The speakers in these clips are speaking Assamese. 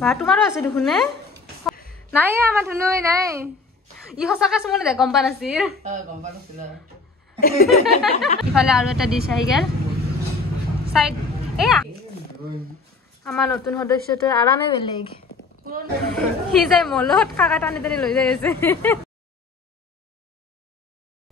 বা তোমাৰো আছে দেখোন নে নাই আমাৰ ধুনুই নাই ই সঁচাকে চুমনে দে গম পা নাছিল ইফালে আৰু এটা ডিছ আহি গেল সাইড এয়া আমাৰ নতুন সদস্যটোৰ আৰামে বেলেগ সি যাই মলত কাকা টানি টানি লৈ যাই আছে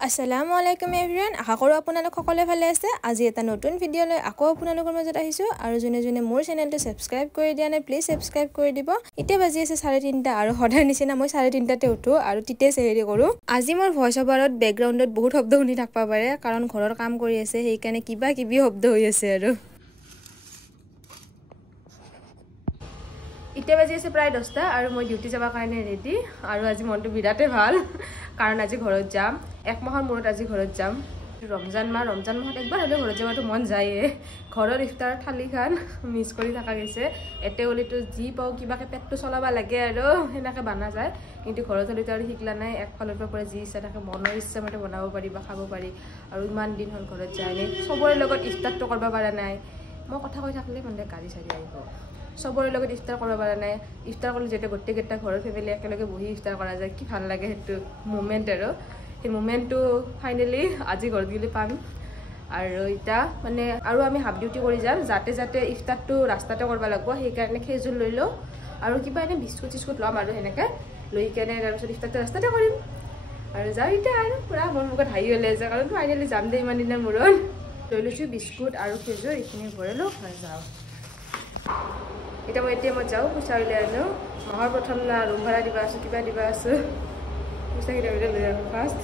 আসসালামু আলাইকুম এভৰিৱান আশা কৰোঁ আপোনালোক সকলোৱে ভালে আছে আজি এটা নতুন ভিডিঅ' লৈ আকৌ আপোনালোকৰ মাজত আহিছোঁ আৰু যোনে মোৰ চেনেলটো সাবস্ক্ৰাইব কৰি দিয়া নাই প্লিজ সাবস্ক্ৰাইব কৰি দিব এতিয়া বাজি আছে 3:30 আৰু সদায় নিচিনা মই 3:30তে উঠো আৰু তিতে চেহেৰি কৰোঁ আজি মোৰ ভইচ ওভাৰত বেকগ্ৰাউণ্ডত বহুত শব্দ শুনি থাকবা পাৰে কাৰণ ঘৰৰ কাম কৰি আছে সেইকাৰণে কিবা কিবি শব্দ হৈ আছে আৰু ইতে বাজি আছে প্ৰায় 10টা আৰু মই ডিউটি যাবৰ কাৰণে ৰেডি আৰু আজি মনটো বিৰাটে ভাল কাৰণ আজি ঘৰত যাম এক মাহৰ মূৰত আজি ঘৰত যাম ৰমজান মাহত একবাৰ হ'লে ঘৰত যাবতো মন যায়ে ঘৰৰ ইফতাৰ থালিখান মিছ কৰি থকা গৈছে এতে ওলিটো যি পাওঁ কিবাকে পেটটো চলাব লাগে আৰু সেনেকৈ বনা যায় কিন্তু ঘৰত হ'লেতো আৰু শিকলা নাই একফালৰ পৰা যি ইচ্ছা থাকে মনৰ ইচ্ছা মতে বনাব পাৰি বা খাব পাৰি আৰু ইমান দিন হ'ল ঘৰত যায় নাই চবৰে লগত ইফতাৰটো কৰিব পৰা নাই মই কথা কৈ থাকিলে মানে গাড়ী চাৰি আহিব চবৰে লগত ইফতাৰ কৰিব পৰা নাই ইফতাৰ কৰিলে যেতিয়া গোটেইকেইটা ঘৰৰ ফেমিলি একেলগে বহি ইফতাৰ কৰা যায় কি ভাল লাগে সেইটো মুমেণ্ট আৰু সেই মুমেণ্টটো ফাইনেলি আজি ঘৰত গ'লে পাম আৰু এতিয়া মানে আৰু আমি হাফ ডিউটি কৰি যাম যাতে ইফতাৰটো ৰাস্তাতে কৰিব লাগিব সেইকাৰণে খেজুৰ লৈ লওঁ আৰু কিবা এনে বিস্কুট ল'ম আৰু সেনেকৈ লৈ কেনে তাৰপিছত ইফতাৰটো ৰাস্তাতে কৰিম আৰু যাওঁ এতিয়া আৰু পূৰা মোৰ মুখত হাঁহি ওলাই যায় কাৰণ ফাইনেলি যাম দে ইমান দিনৰ মূৰত লৈ লৈছোঁ বিস্কুট আৰু খেজুৰ এইখিনি ভৰালোঁ আৰু যাওঁ এতিয়া মই এটিএমত যাওঁ পইচা উলিয়াই আনো মাহৰ প্ৰথম ৰুম ভাড়া দিবা আছোঁ কিবা দিবা আছোঁ পইচাকেইটা লৈ আনো ফাৰ্ষ্ট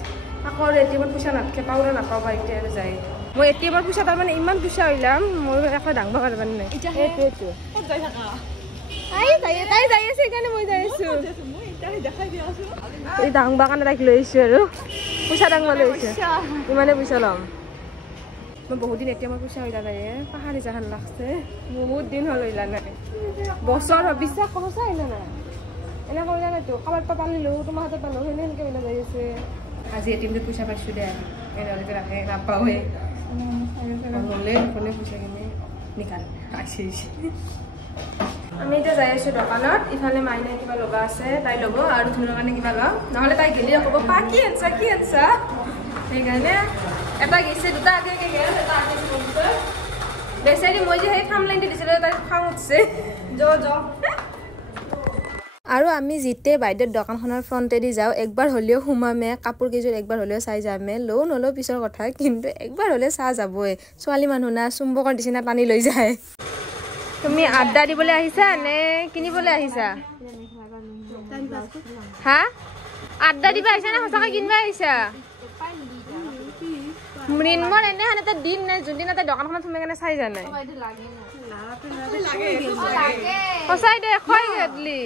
আকৌ আৰু এটিএমত পইচা নাথাকে পাওঁ নে নাপাওঁ বা এতিয়া আৰু যায় মই এটিএমৰ পইচা তাৰমানে ইমান পইচা উলিয়াম মই একো দাঙব পাৰিব নাই সেইটোৱেতো তাই যাই আছে সেইকাৰণে মই যাই আছোঁ এই দাঙবা কাৰণে তাইক লৈ আহিছোঁ আৰু পইচা দাঙবা লৈ আহিছোঁ ইমানে পইচা ল'ম মই বহুত দিন এটিএমৰ পইচা উলিয়া নাই পাহাৰী জাহান লাগছে বহুত দিন হ'ল উলিয়া নাই বছৰ বিশ্বাস সঁচা আহিলে নাই এনেকৈ উলিয়া নাইতো কাৰোবাৰ পৰা পালিলোঁ তোমাৰ হাতত পালোঁ সেনেকৈ উলিয়া যাই আছে আজি এটিএমটোত পইচা পাইছোঁ দে এনেহ'লেতো ৰাখে নাপাওঁৱে নহ'লে নহ'লে পইচাখিনি নিকাল আহিছে আমি এতিয়া যাই আছোঁ দোকানত ইফালে মাইনাই কিবা লগা আছে তাই ল'ব আৰু ধুনুৰ কাৰণে কিবা ল'ম নহ'লে তাই গেলি ক'ব পা কি আনছা সেইকাৰণে এটা গেছে দুটা আগে গেল এটা আগে বেচাৰি মই যে সেই থাম লাইনটো দিছিলোঁ তাই খাং উঠছে আৰু আমি যেতিয়া বাইদেউৰ দোকানখনৰ ফ্ৰণ্টেদি যাওঁ একবাৰ হ'লেও সোমামে কাপোৰ কেইযোৰ একবাৰ হ'লেও চাই যামে নলওঁ পিছৰ কথা কিন্তু একবাৰ হ'লে চাহ যাবই ছোৱালী মানুহ না চুম্বকৰ নিচিনা টানি লৈ যায় তুমি আড্ডা দিবলৈ আহিছা নে কিনিবলৈ আহিছা হা আড্ডা দিব আহিছা নে সঁচাকৈ কিনিব আহিছা মৃন্মৰ এনেহেন এটা দিন নাই যোনদিন এটা দোকানখনত সোমাই কেনে চাই জানাই সঁচাই দে খৈ গেলি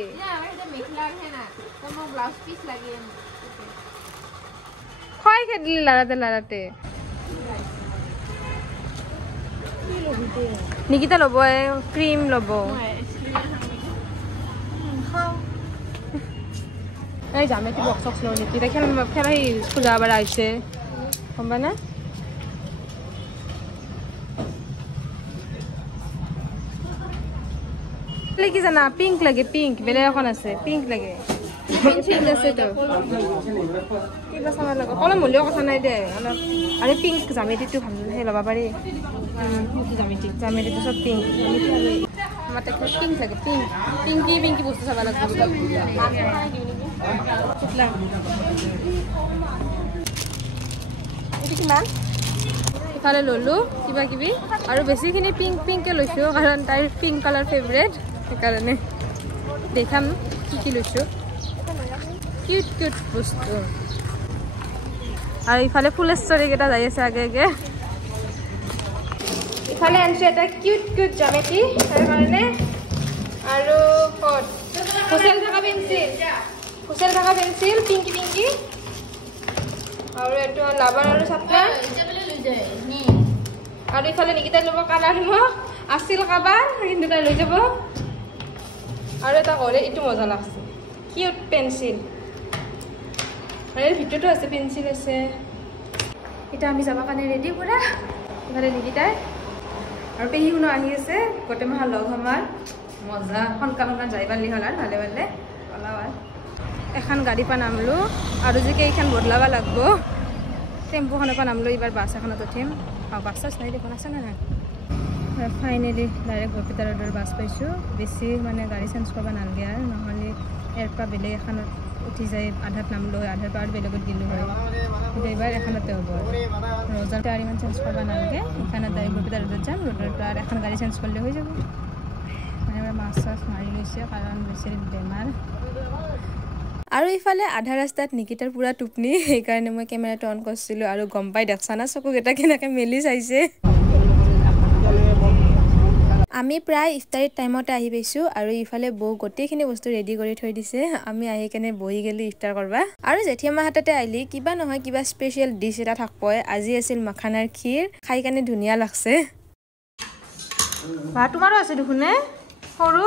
খৈ খেদলি লাৰাতে নিকিতা ল'ব ক্ৰীম ল'ব এই জামেতি বক্স চক্স লওঁ নেকি তাই খেলা স্কুল যাব পৰা আহিছে গম পা না কি জানা পিংক লাগে পিংক বেলেগ এখন আছে পিংক লাগে পিংক আছে তো কিবা চাব লাগে অলপ মূল্যৰ কথা নাই দে অলপ আৰু পিংক জামেতিটো ভাল সেই ল'ব পাৰি জামেতিটো চব পিংক আমাৰ তাকে পিংক লাগে পিংকি বস্তু চাব লাগিব এইটো কিমান ইফালে ল'লোঁ কিবা কিবি আৰু বেছিখিনি পিংকে লৈছোঁ কাৰণ তাইৰ পিংক কালাৰ ফেভৰেট সেইকাৰণে দেখাম কি লৈছোঁ কিউট বস্তু আৰু ইফালে ফুলেশ্বৰীকেইটা যাই আছে আগে ইফালে আনিছোঁ এটা কিউট জামেতি তাৰ কাৰণে আৰু হোচেল থকা পেঞ্চিল পিংকি আৰু এইটো লাভাৰ আৰু চাপলা আৰু ইফালে নিকিতাই ল'ব কালাৰ নিমখ আছিল কাবাৰ কিন্তু তাই লৈ যাব আৰু এটা কৰে এইটো মজা লাগছে কিউট পেঞ্চিল আৰু ইয়াৰ ভিতৰতো আছে পেঞ্চিল আছে এতিয়া আমি যাবৰ কাৰণে ৰেডি পুৰা ইফালে নিকিতাই আৰু পেহী শুনো আহি আছে গোটেই মাহৰ লগ আমাৰ মজা সোনকালে যাই পাৰলি হ'ল আৰু ভালে ভালে ওলাবা এখন গাড়ী পৰা নামলো আৰু যে কেইখন বদলাব লাগব টেম্পুখনৰ পৰা নামলো এইবাৰ বাছ এখনত উঠিম বাছ চাছ নাই দেখোন আছে নে নাই ফাইনেলি ডাইৰেক্ট বৰপেটা ৰোডৰ বাছ পাইছোঁ বেছি মানে গাড়ী চেঞ্জ কৰিব নালাগে আৰু নহ'লে ইয়াৰ পৰা বেলেগ এখনত উঠি যায় আধাত নামলো হয় আধাৰ পৰা আৰু বেলেগত গ'লোঁ হয় কিন্তু এইবাৰ এখনতে হ'ব ৰজাতে আৰু ইমান চেঞ্জ কৰিব নালাগে এইখনত ডাইৰেক্ট বৰপেটা ৰোডত যাম ৰোডৰ পৰা আৰু এখন গাড়ী চেঞ্জ কৰিলে হৈ যাব মানে মাছ চাছ মাৰি লৈছে কাৰণ বেছি বেমাৰ আৰু ইফালে আধা ৰাস্তাত নিকিতাৰ পুৰা টোপনি সেইকাৰণে মই কেমেৰাটো অন কৰিছিলোঁ আৰু গম পাই দেখছা না চকুকেইটা কেনেকৈ মেলি চাইছে আমি প্ৰায় ইফতাৰীৰ টাইমতে আহি পাইছোঁ আৰু ইফালে বৌ গোটেইখিনি বস্তু ৰেডি কৰি থৈ দিছে আমি আহি কেনে বহি গ'লোঁ ইফতাৰ কৰবা আৰু জেঠীমাৰ হাততে আহিলি কিবা নহয় কিবা স্পেচিয়েল ডিছ এটা থাকবই আজি আছিল মাখানাৰ ক্ষীৰ খাই কেনে ধুনীয়া লাগছে ভাত তোমাৰো আছে দেখোন সৰু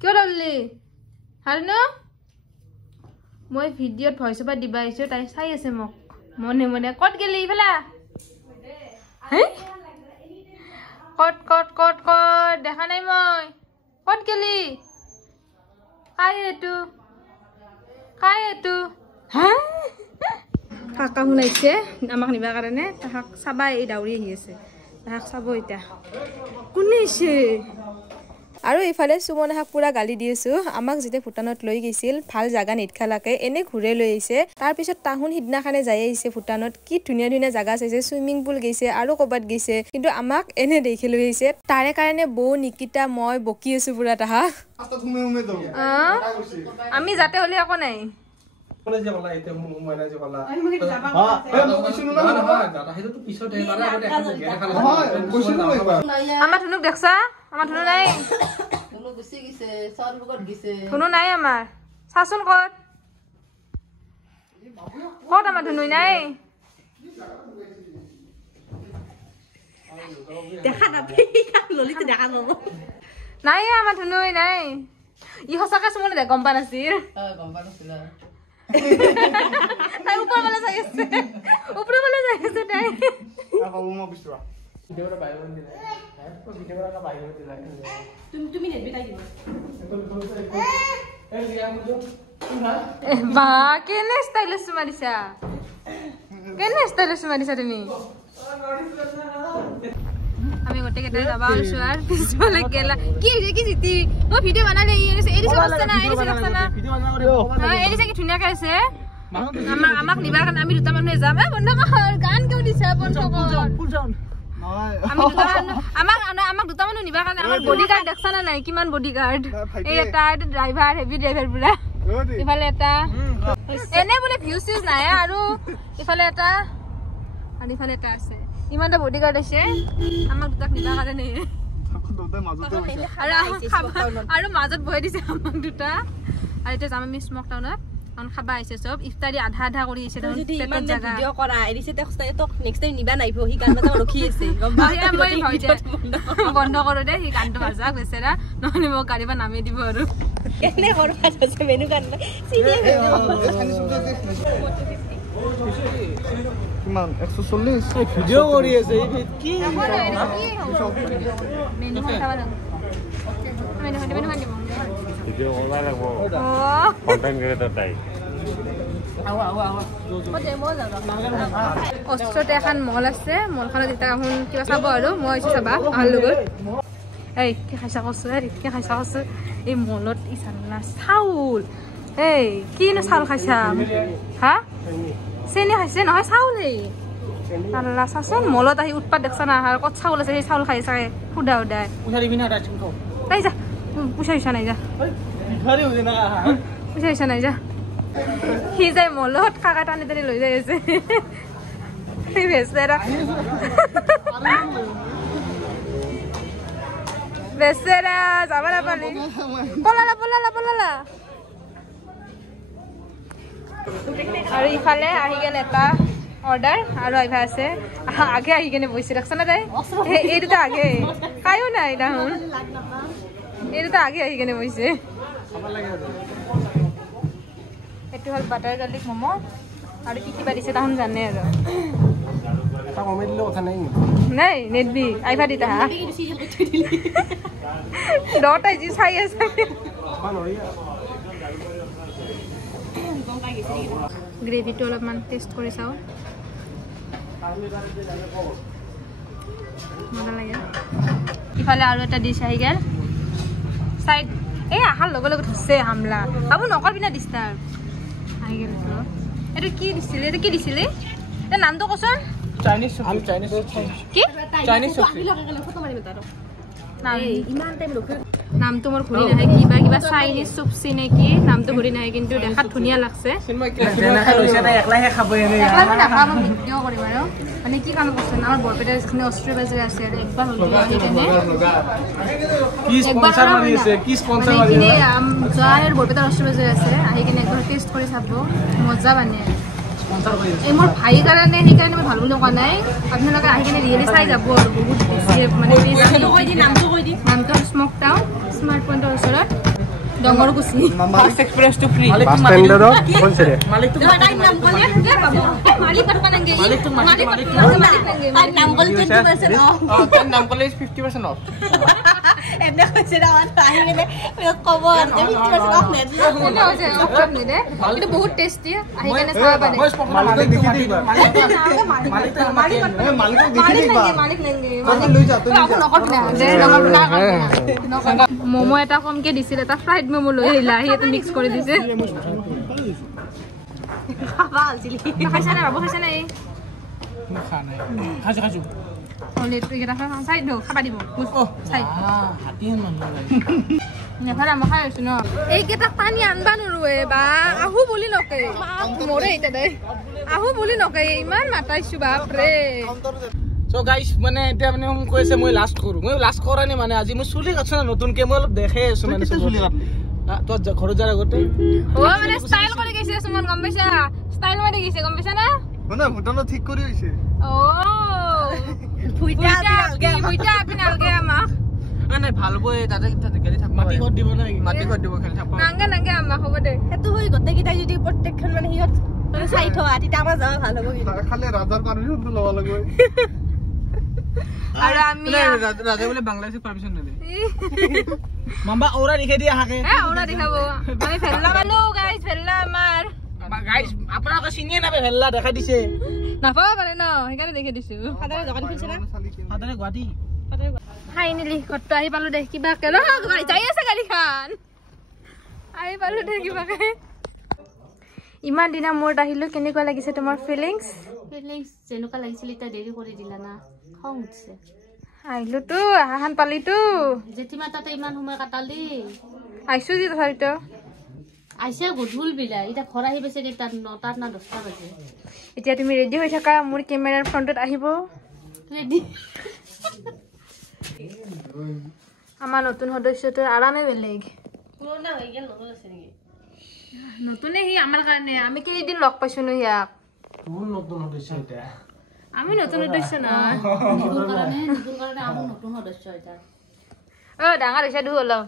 কিয় ল'লি ভাল ন মই ভিডিঅ'ত ভইচ অভাৰ দিবা আহিছোঁ তাই চাই আছে মোক মনে মনে ক'ত গেলি ইফালে ক'ত ক'ত ক'ত ক'ত দেখা নাই মই ক'ত গেলি কাই এইটো হা কাকা শুনাইছে আমাক নিবাৰ কাৰণে তাহাক চাবা এই ডাউৰি আহি আছে তাহাক চাব এতিয়া কোনে আহিছে আৰু ইফালে সুমনাহাক পুৰা গালি দি আছোঁ আমাক যেতিয়া ভূটানত লৈ গৈছিল ভাল জাগা নেটখালাকে এনে ঘূৰাই লৈ আহিছে তাৰপিছত তাহুন সিদিনাখনে যাই আহিছে ভূটানত কি ধুনীয়া ধুনীয়া জাগা চাইছে চুইমিং পুল গৈছে আৰু ক'ৰবাত গৈছে কিন্তু আমাক এনে দেখি লৈ আহিছে তাৰে কাৰণে বৌ নিকিতা মই বকি আছোঁ পুৰা তাহাক আমি যাতে হ'লে একো নাই আমাৰ ধুনুক দেখছা আমাৰ ধুনু নাই ধুনু নাই আমাৰ চাচোন ক'ত ক'ত আমাৰ ধুনু নাই নাই আমাৰ ধুনু নাই ই সঁচাকে চুমনে দে গম পা নাছিল তাই ওপৰ ফালে চাই আছে তাই বা কেনে ষ্টাইলিছ মাৰিছা তুমি আমি গোটেইকেইটা যাবা ওলাইছো আৰু পিছফালে গেলা কি জিতি মই ভিডিঅ' বনালে এৰিছে কি ধুনীয়াকে আছে আমাক নিবাৰ কাৰণে আমি দুটা মানুহে যাম বন্ধ কৰ গান কিয় দিছা বন্ধ কৰ আমাক দুটা মানুহ নিবাৰ কাৰণে আমাৰ বডিগাৰ্ড দেখছা না নাই কিমান বডিগাৰ্ড এই এটা ড্ৰাইভাৰ হেভি ড্ৰাইভাৰ পুৰা ইফালে এটা এনে বোলে ভিউজ চিউজ নাই আৰু ইফালে এটা আৰু ইফালে এটা আছে ইমানটা বডিগাৰ্ড আছে আমাক দুটাক নিবাৰ কাৰণে আৰু মাজত বহাই দিছে আমাক দুটা আৰু এতিয়া যাম আমি স্মক টাউনত খাবা আহিছে চব ইফতাৰী আধা আধা কৰি আহিছে বন্ধ কৰো দে সি গানটো বাজা বেচেৰা নহলে মোক গাড়ী পৰা নামি দিব আৰু কিমান 140 ভিডিও কৰি আছে কি মেনু খাবা লাগব মেনু ভিডিও কৰা লাগব কন্টেন্ট ক্ৰিয়েটৰ তাই ওচৰতে এখন মল আছে মলখনত এতিয়া এখন কিবা চাব আৰু মই আহিছোঁ চাবা আমাৰ লগত এই কি খাইছা কৈছোঁ কি খাইছা কৈছোঁ এই মলত ইচানা চাউল এই কিনো চাউল খাইছা হা চেনি খাইছে নহয় চাউল এই আল্লা চাচোন মলত আহি উৎপাত দেখছা না আৰু ক'ত চাউল আছে সেই চাউল খাই চাগে সুদা সুদাই নাই যা পুচাইছা নাই যা পুচাইছা নাই যা সি যায় মলত কাকা টানি টানি লৈ যাই আছে বেচেৰা বেচেৰা যাব নাপালি পলালা আৰু ইফালে আহি কেনে এটা অৰ্ডাৰ আৰু আহিবা আছে আগে আহি কেনে বহিছে দেখছা না তাই এই দুটা আগে কায়ো নাই তাহোন এই দুটা আগে আহি কেনে বহিছে এইটো হ'ল বাটাৰ গাৰ্লিক ম'ম' আৰু কি কিবা দিছে তাহোন জানে আৰু কমাই দিলে কথা নাই নাই নেটবি আইবা দিতা দটাই যি চাই আছে গ্ৰেভিটো অলপমান টেষ্ট কৰি চাওঁ মজা লাগে ইফালে আৰু এটা ডিছ আহি গেল সাইড এই আহাৰ লগে লগে ধৰছে হামলা বাবু নকৰ বিনা ডিষ্টাৰ আহি গেল এইটো কি দিছিলে এইটো কি দিছিলে এ নামটো কচোন চাইনিজ কি চাইনিজ নামটো মোৰ ঘূৰি নাহে কিবা কিবা চাইনিজ চুপচি নেকি নামটো ঘূৰি নাহে কিন্তু দেখাত ধুনীয়া লাগছে ভিডিঅ' কৰিম আৰু মানে কি কাম কৰিছে আমাৰ বৰপেটাৰ যিখিনি অস্ত্ৰীয় বাজাৰ আছে আৰু একবাৰ হ'লেও আহি কেনে যোৱাৰ বৰপেটাৰ অস্ত্ৰীয় বাজাৰ আছে আহি কেনে একবাৰ টেষ্ট কৰি চাব মজা মানে এই মোৰ ভাইৰ কাৰণে সেইকাৰণে মই ভাল বুলি কোৱা নাই আপোনালোকে আহি কেনে ৰিয়েলি চাই যাব আৰু বহুত বেছি মানে নামটো স্মক টাউন স্মাৰ্ট পইণ্টৰ ওচৰত ডঙৰকুছি ফাৰ্ষ্ট এক্সপ্ৰেছ টু ফ্ৰী মালিক নাম কলে 50% অফ এনে কৈছে না আহি গেলে কব 50% অফ নেট কিন্তু বহুত টেষ্টি আহি কেনে চাব পাৰে মালিক দেখি দিবা মালিক লৈ যা মমো এটা কমকে দিছিল এটা ফ্ৰাইড মমো লৈ আহিলা আহি এটা মিক্স কৰি দিছে খাবা আছিলি খাইছা না বাবু খাইছা না এই খা নাই খাজু অলে তুই এটা চাই দিও খাবা দিব চাই হাতি মানুহ নেফাৰা মই খাই আছো ন এইকেইটা পানী আনবা নোৰোৱে বা আহু বুলি নকয় মৰে এতিয়া দে আহু বুলি নকয় ইমান মাতাইছো বাপৰে সো গাইস মানে এটা মানে মই কৈছে মই লাষ্ট কৰো মই লাষ্ট কৰা নাই মানে আজি মই চুলি কাটছ না নতুনকে মই অলপ দেখে আছো মানে চুলি কাটলি তো ঘৰ যাৰ আগতে ও মানে স্টাইল কৰি গৈছে সুমন গম পাইছা স্টাইল মাৰি গৈছে গম পাইছা না মানে ভুটানো ঠিক কৰি হৈছে ও ভুইটা আপনি আলগে আমাক নাই ভাল বই তাতে গেলি থাক মাটি কত দিব নাই মাটি কত দিব খেলি থাক নাংগে আমাক হ'ব দে হেতু হৈ গতে কিটা যদি প্ৰত্যেকখন মানে হিয়ত মানে চাই থোৱা তিতা আমাৰ যাওয়া ভাল হ'ব কিন্তু খালি ৰাজাৰ পাৰমিশনটো লব লাগিব আৰু আমি ৰাজা বলে বাংলাদেশে পারমিশন নেবে মাম্বা ওরা লিখে দিয়া হাকে হ্যাঁ ওরা দেখাবো আমি ফেললা মানু গাইস ফেললা আমার গাইস আপনারা চিনিয়ে নাবে ফেললা দেখা দিছে নাপাবা পারে না সেইকাৰণে দেখি দিছো ফাদাৰে দোকান খুলছে না ফাদাৰে গুৱাহাটী ফাইনেলি ঘৰটো আহি পালো দে কিবা কে ৰ গাড়ী যাই আছে গাড়ীখন আহি পালো দে কিবা কে ইমান দিনা মূৰত আহিলো কেনেকুৱা লাগিছে তোমাৰ ফিলিংছ যেনেকুৱা লাগিছিল এটা দেৰি কৰি দিলা না খং উঠছে আহিলো তো আহান পালিতো জেঠিমা তাতে ইমান সময় কাটালি আহিছো যি তথাপিতো আইছে গধুল বিলা এটা ঘৰ আহি পাইছে তাত 9টা না 10টা বাজে এতিয়া তুমি ৰেডি হৈ থাকা মোৰ কেমেৰাৰ ফ্ৰণ্টত আহিব ৰেডি আমাৰ নতুন সদস্যটোৰ আৰামে বেলেগ পুৰণা হৈ গেল নতুন আছে নেকি নতুনে সি আমাৰ কাৰণে আমি কেইদিন লগ পাইছো ন ইয়াক কোন নতুন সদস্য এটা আমি নতুন সদস্য না নতুন কাৰণে আমি নতুন সদস্য এটা ডাঙৰ হৈছে দু অলপ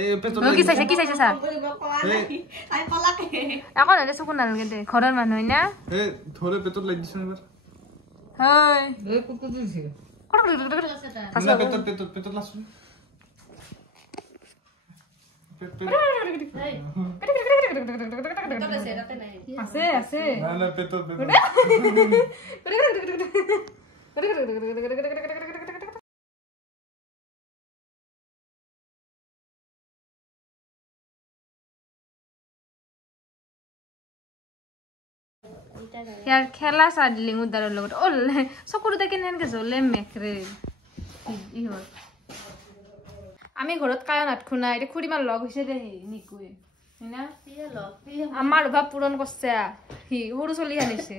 এই পেটত কি চাইছে ছাৰ আই কলাকে আকৌ নহ'লে চকু নালাগে দে ঘৰৰ মানুহ না এই ধৰে পেটত লাগি দিছ এবাৰ হয় এই কুকুৰ দিছে না পেটত লাছ আছে আছে না পেটত ইয়াৰ খেলা চাদিলিং উদাৰৰ লগত অলে চকুতে কেনেকে জ্বলে মেকৰে আমি ঘৰত কায়ো নাটখো নাই এতিয়া খুৰীমাৰ লগ হৈছে দে নিকুৱে না আমাৰ অভাৱ পূৰণ কৰছে সি সৰু চলি আনিছে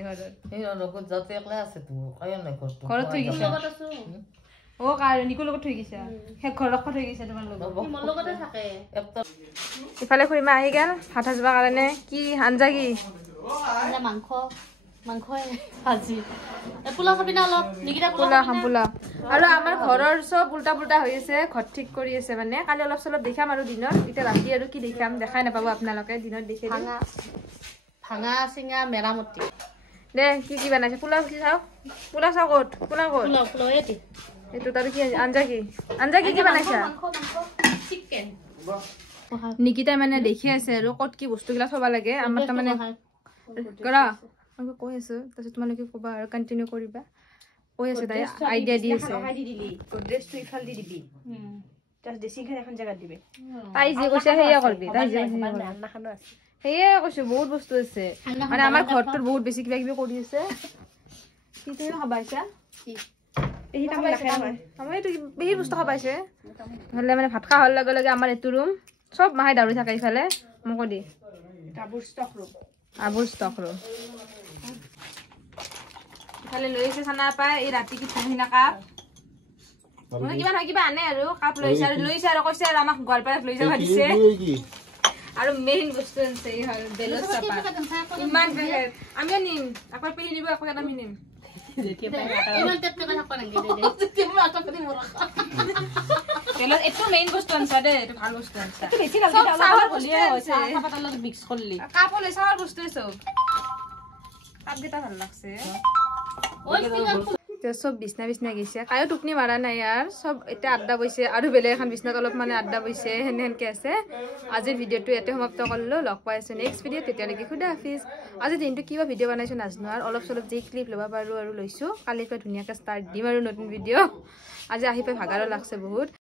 ঘৰত থৈ গৈছে অ কাৰ নিকুৰ লগত থৈ গৈছে সেই ঘৰ ৰখা থৈ গৈছে তোমাৰ লগত মোৰ লগতে থাকে ইফালে খুৰীমা আহি গেল ভাত সাজবৰ কাৰণে কি আঞ্জা কি মাংস ভাজি পোলা খাবি না অলপ নিকিটা পোলা খাম পোলা আৰু আমাৰ ঘৰৰ চব উল্টা পুল্টা হৈ আছে ঘৰ ঠিক কৰি আছে মানে কালি অলপ চলপ দেখাম আৰু দিনত এতিয়া ৰাতি আৰু কি দেখাম দেখাই নাপাব আপোনালোকে দিনত দেখি ভাঙা চিঙা মেৰামতি দে কি কি বনাইছে পোলাও কি চাও পোলাও চাও ক'ত পোলাও ক'ত পোলাও এটি এইটো তাৰো কি আঞ্জা কি বনাইছা চিকেন নিকিতাই মানে দেখি আছে আৰু ক'ত কি বস্তুবিলাক থ'ব লাগে আমাৰ তাৰমানে কৰা মই কৈ আছো তাৰপিছত তোমালোকে ক'বা আৰু কণ্টিনিউ কৰিবা কৈ আছে তাই আইডিয়া দি আছে ড্ৰেছটো ইফাল দি দিবি তাৰ ড্ৰেছিং খান এখন জেগাত দিবি তাই যি কৈছে সেয়া কৰিবি তাই যি কৈছে আন্নাখানো আছে সেয়ে কৈছো বহুত বস্তু আছে মানে আমাৰ ঘৰটোত বহুত বেছি কিবা কিবি কৰি আছে কি তুমি খাবাইছা কি পেহী খাবাইছে আমাৰ এইটো পেহী বস্তু খাবাইছে নহ'লে মানে ভাত খোৱা হোৱাৰ লগে লগে আমাৰ এইটো ৰুম চব মাহে দাউৰি থাকে ইফালে মোকো দি কাপোৰ ষ্টক ৰুম আবুৰ ষ্টক ৰুম ইফালে লৈ আহিছে চানা পাই এই ৰাতি কি ধুনীয়া কাপ মানে কিবা নহয় কিবা আনে আৰু কাপ লৈছে আৰু কৈছে আৰু আমাক গোৱালপাৰাত লৈ যাব দিছে আৰু মেইন বস্তু আছে এই হ'ল বেলৰ চাপাত ইমান পেকেট আমিও নিম আকৌ পেহী নিব আকৌ আমি নিম ইমান টেপটেকা থাকবা নাংগে তেলত এইটো মেইন বস্তু আনছা দে এইটো ভাল বস্তু আনছা বেছি চব চাহৰ বস্তুৱে হৈছে চাহপাতৰ লগত মিক্স কৰলি কাপলে চাহৰ বস্তুৱে চব কাপকেইটা ভাল লাগছে চব বিছনা গৈছে কায়ো টোপনি মাৰা নাই ইয়াৰ চব এতিয়া আড্ডা বৈছে আৰু বেলেগ এখন বিছনাত অলপ মানে আড্ডা বৈছে সেনেকে আছে আজিৰ ভিডিঅ'টো ইয়াতে সমাপ্ত কৰিলোঁ লগ পাই আছো নেক্সট ভিডিঅ' তেতিয়ালৈকে খুদা হাফিজ আজি দিনটো কিবা ভিডিঅ' বনাইছো নাজানো আৰু অলপ চলপ যি ক্লিপ ল'ব পাৰোঁ আৰু লৈছোঁ কালিৰ পৰা ধুনীয়াকৈ ষ্টাৰ্ট দিম আৰু নতুন ভিডিঅ' আজি আহি পাই ভাগাৰো লাগছে বহুত